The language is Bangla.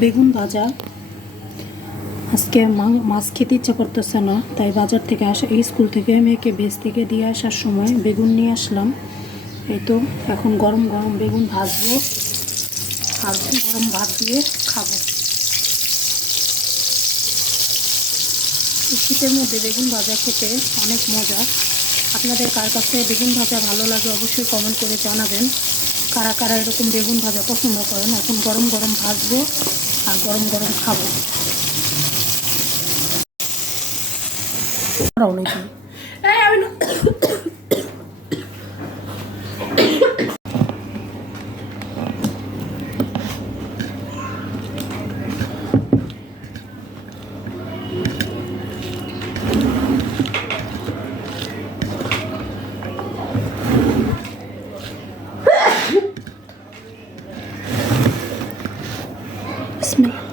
বেগুন ভাজা। আজকে মাছ খেতে ইচ্ছা করতেছে না, তাই বাজার থেকে এই স্কুল থেকে মেয়েকে ভেজ থেকে দিয়ে আসার সময় বেগুন নিয়ে আসলাম। এই তো এখন গরম গরম বেগুন ভাজবো আর গরম ভাত দিয়ে খাবো। শীতের মধ্যে বেগুন ভাজা খেতে অনেক মজা। আপনাদের কার কাছে বেগুন ভাজা ভালো লাগে অবশ্যই কমেন্ট করে জানাবেন। কারা কারা এরকম বেগুন ভাজা পছন্দ করেন। এখন গরম গরম ভাজবো আর গরম গরম খাবো। নাকি বিসমিল্লাহ।